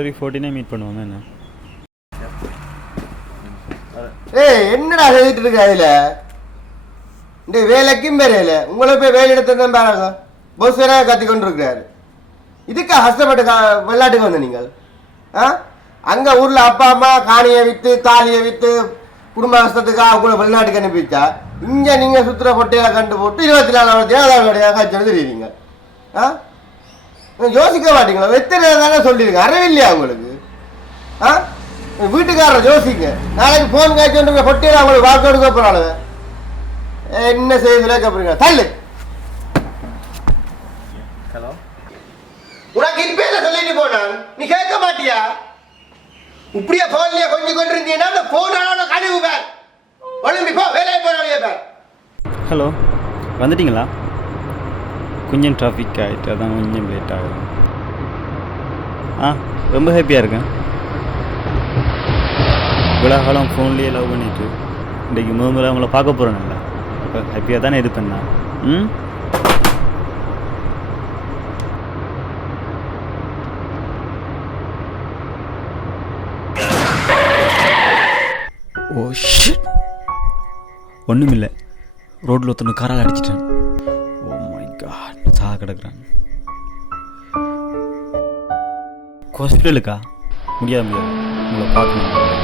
February 14 meet பண்ணுவோம் என்ன? ஏய் என்னடா எழுதிட்டு இருக்க அதில் இந்த வேலைக்கும் வேலையில உங்களை போய் வேலை எடுத்து பாருங்க பஸ் வேற கத்தி கொண்டு இருக்கிறாரு. இதுக்கா கஷ்டப்பட்டு விளையாட்டுக்கு வந்த நீங்கள் அங்கே ஊரில் அப்பா அம்மா காணியை விற்று தாலியை விற்று குடும்ப கஷ்டத்துக்காக அவங்கள வெளிநாட்டுக்கு அனுப்பிச்சா இங்கே நீங்கள் சுற்றுற பொட்டையில கண்டு போட்டு 24 தேவதாவுடைய காய்ச்சல் தெரியுறீங்க. யோசிக்க மாட்டீங்களா? எத்தனை தானே சொல்லியிருங்க, அறிவில்லையா உங்களுக்கு? வீட்டுக்காரர் யோசிங்க. நாளைக்கு ஃபோன் காய்ச்சி பொட்டையில அவங்களுக்கு வாக்கு எடுக்க போகிறாங்க. என்ன செய்யுதுல கேட்பீங்க? தள்ளு. ஹலோ, உனக்கு இப்ப சொல்லிட்டு போனான், நீ கேட்க மாட்டியா? இப்படியே போன்லயே கொஞ்சம் கொண்டு இருந்தீங்கன்னா அந்த போனால கழிவு பேர் ஒழுங்கு போ, வேலையை போறாங்க பேர். ஹலோ, வந்துட்டீங்களா? கொஞ்சம் டிராஃபிக் ஆகிட்டு அதான் கொஞ்சம் லேட் ஆகுது. ரொம்ப ஹாப்பியாக இருக்கேன். இவ்வளோ காலம் ஃபோன்லேயே லவ் பண்ணிவிட்டு இன்றைக்கு முதல்ல அவங்கள பார்க்க போகிறேன்ல, அப்போ ஹாப்பியாக தானே இருப்பேன் நான். ஓ ஷிட், ஒன்றுமில்லை, ரோட்டில் ஒருத்தனை காரால் அடிச்சிட்டேன். ஓ மை காட், சாக கிடக்குறான். ஹாஸ்பிட்டலுக்கா? முடியாது உங்களை பார்க்கணும்.